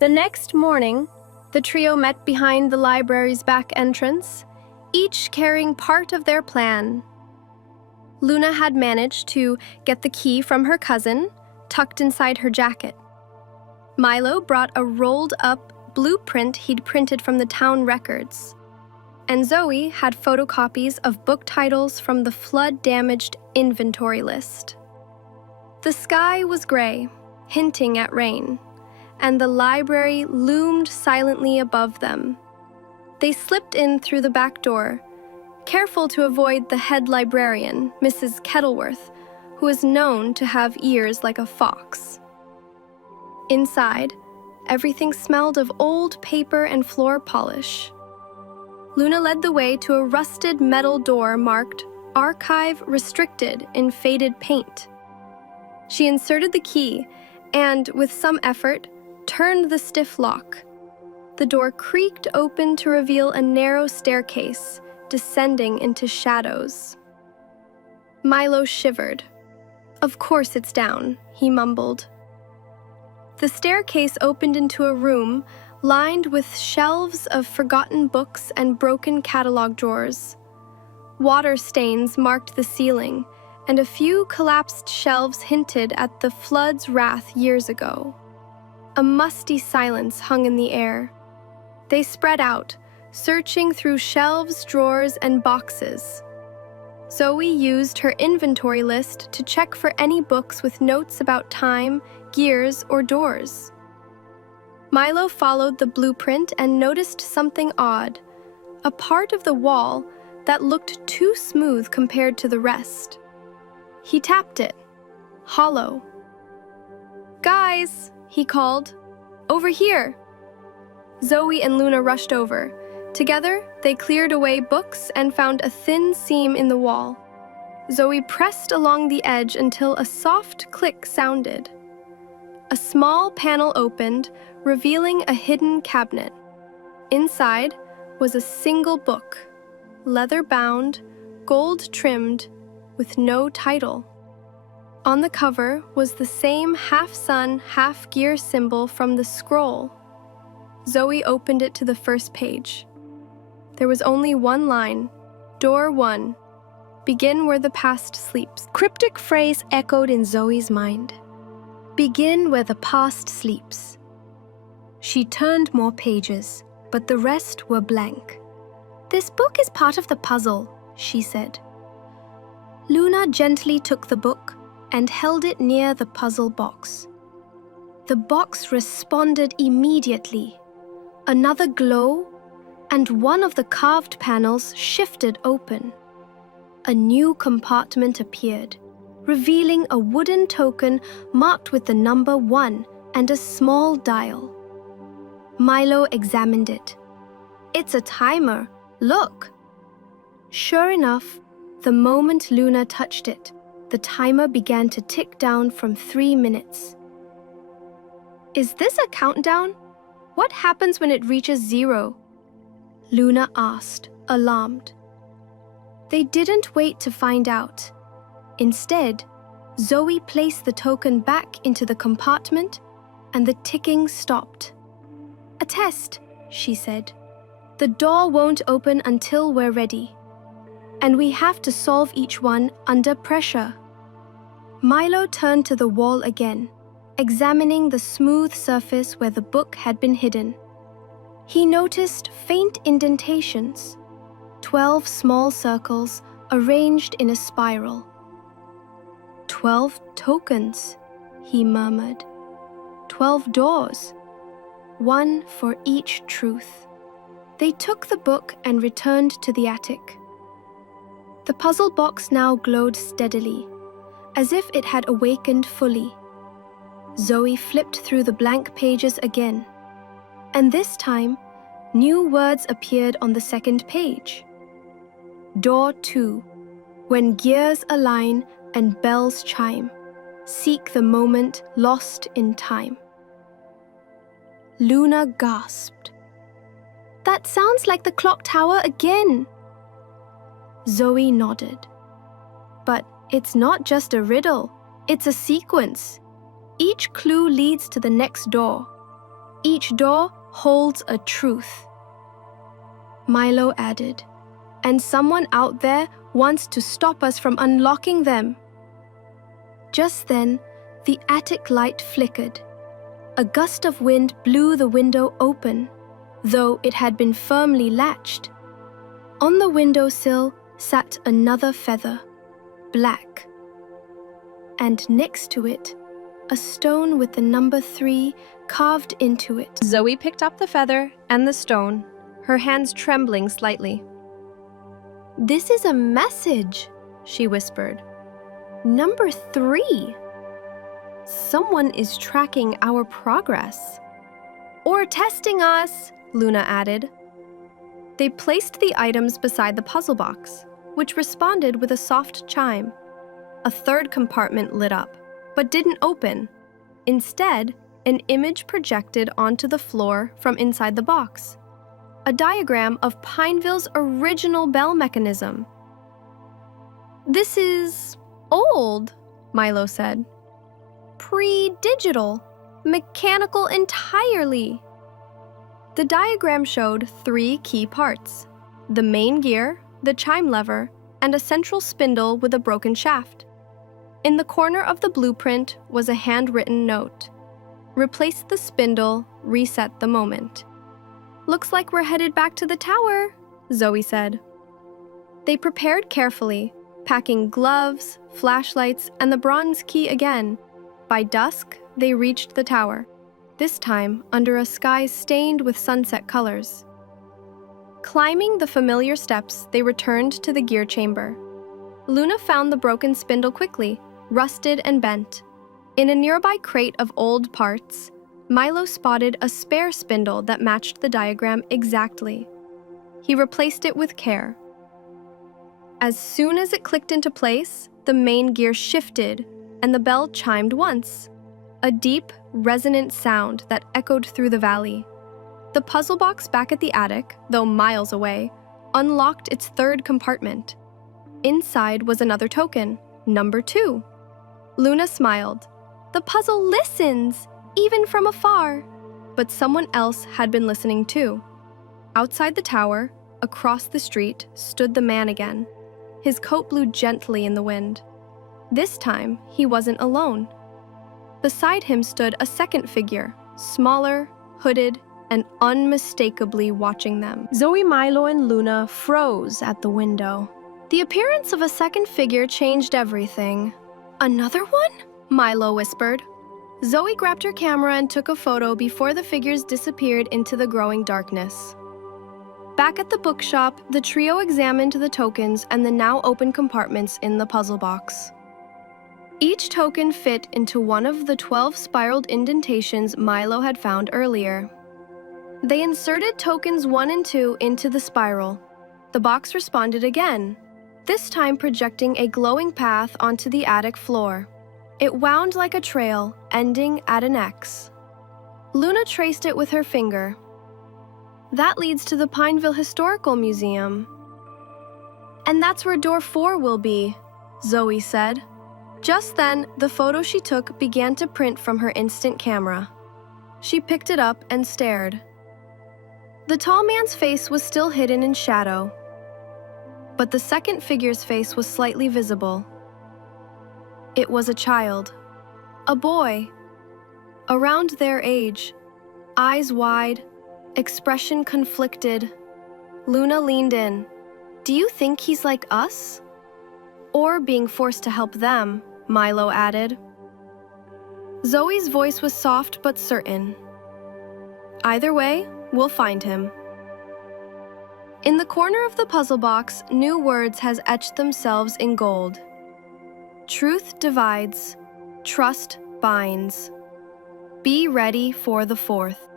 The next morning, the trio met behind the library's back entrance, each carrying part of their plan. Luna had managed to get the key from her cousin, tucked inside her jacket. Milo brought a rolled-up blueprint he'd printed from the town records. And Zoey had photocopies of book titles from the flood-damaged inventory list. The sky was gray, hinting at rain, and the library loomed silently above them. They slipped in through the back door, careful to avoid the head librarian, Mrs. Kettleworth, who is known to have ears like a fox. Inside, everything smelled of old paper and floor polish. Luna led the way to a rusted metal door marked "Archive Restricted" in faded paint. She inserted the key and, with some effort, turned the stiff lock. The door creaked open to reveal a narrow staircase descending into shadows. Milo shivered. "Of course it's down," he mumbled. The staircase opened into a room lined with shelves of forgotten books and broken catalog drawers. Water stains marked the ceiling, and a few collapsed shelves hinted at the flood's wrath years ago. A musty silence hung in the air. They spread out, searching through shelves, drawers, and boxes. Zoey used her inventory list to check for any books with notes about time, gears, or doors. Milo followed the blueprint and noticed something odd, a part of the wall that looked too smooth compared to the rest. He tapped it, hollow. "Guys," he called, "over here." Zoey and Luna rushed over. Together, they cleared away books and found a thin seam in the wall. Zoey pressed along the edge until a soft click sounded. A small panel opened, revealing a hidden cabinet. Inside was a single book, leather-bound, gold-trimmed, with no title. On the cover was the same half-sun, half-gear symbol from the scroll. Zoey opened it to the first page. There was only one line, "Door 1. Begin where the past sleeps." Cryptic phrase echoed in Zoey's mind. Begin where the past sleeps. She turned more pages, but the rest were blank. "This book is part of the puzzle," she said. Luna gently took the book and held it near the puzzle box. The box responded immediately. Another glow, and one of the carved panels shifted open. A new compartment appeared, revealing a wooden token marked with the number 1 and a small dial. Milo examined it. "It's a timer. Look." Sure enough, the moment Luna touched it, the timer began to tick down from 3 minutes. "Is this a countdown? What happens when it reaches 0? Luna asked, alarmed. They didn't wait to find out. Instead, Zoey placed the token back into the compartment, and the ticking stopped. "A test," she said. "The door won't open until we're ready. And we have to solve each one under pressure." Milo turned to the wall again, examining the smooth surface where the book had been hidden. He noticed faint indentations, 12 small circles arranged in a spiral. 12 tokens, he murmured. 12 doors, one for each truth. They took the book and returned to the attic. The puzzle box now glowed steadily, as if it had awakened fully. Zoey flipped through the blank pages again, and this time, new words appeared on the second page. Door 2. When gears align and bells chime, seek the moment lost in time. Luna gasped. "That sounds like the clock tower again." Zoey nodded. "But it's not just a riddle, it's a sequence. Each clue leads to the next door." Each door holds a truth. Milo added, and someone out there wants to stop us from unlocking them. Just then, the attic light flickered. A gust of wind blew the window open, though it had been firmly latched. On the windowsill sat another feather, black. And next to it, a stone with the number 3 carved into it. Zoe picked up the feather and the stone, her hands trembling slightly. "This is a message," she whispered. "Number 3. Someone is tracking our progress." "Or testing us," Luna added. They placed the items beside the puzzle box, which responded with a soft chime. A third compartment lit up, but didn't open. Instead, an image projected onto the floor from inside the box. A diagram of Pineville's original bell mechanism. "This is old," Milo said. "Pre-digital, mechanical entirely." The diagram showed 3 key parts: the main gear, the chime lever, and a central spindle with a broken shaft. In the corner of the blueprint was a handwritten note. "Replace the spindle, reset the moment." "Looks like we're headed back to the tower," Zoe said. They prepared carefully, packing gloves, flashlights, and the bronze key again. By dusk, they reached the tower, this time under a sky stained with sunset colors. Climbing the familiar steps, they returned to the gear chamber. Luna found the broken spindle quickly, rusted and bent. In a nearby crate of old parts, Milo spotted a spare spindle that matched the diagram exactly. He replaced it with care. As soon as it clicked into place, the main gear shifted, and the bell chimed once, a deep, resonant sound that echoed through the valley. The puzzle box back at the attic, though miles away, unlocked its third compartment. Inside was another token, number 2. Luna smiled. The puzzle listens, even from afar. But someone else had been listening too. Outside the tower, across the street, stood the man again. His coat blew gently in the wind. This time, he wasn't alone. Beside him stood a second figure, smaller, hooded, and unmistakably watching them. Zoe, Milo, and Luna froze at the window. The appearance of a second figure changed everything. "Another one?" Milo whispered. Zoe grabbed her camera and took a photo before the figures disappeared into the growing darkness. Back at the bookshop, the trio examined the tokens and the now open compartments in the puzzle box. Each token fit into one of the 12 spiraled indentations Milo had found earlier. They inserted tokens 1 and 2 into the spiral. The box responded again, this time projecting a glowing path onto the attic floor. It wound like a trail, ending at an X. Luna traced it with her finger. That leads to the Pineville Historical Museum. "And that's where door 4 will be," Zoe said. Just then, the photo she took began to print from her instant camera. She picked it up and stared. The tall man's face was still hidden in shadow, but the second figure's face was slightly visible. It was a child, a boy, around their age, eyes wide, expression conflicted. Luna leaned in. "Do you think he's like us? Or being forced to help them," Milo added. Zoe's voice was soft but certain. "Either way, we'll find him." In the corner of the puzzle box, new words has etched themselves in gold. Truth divides, trust binds. Be ready for the 4th.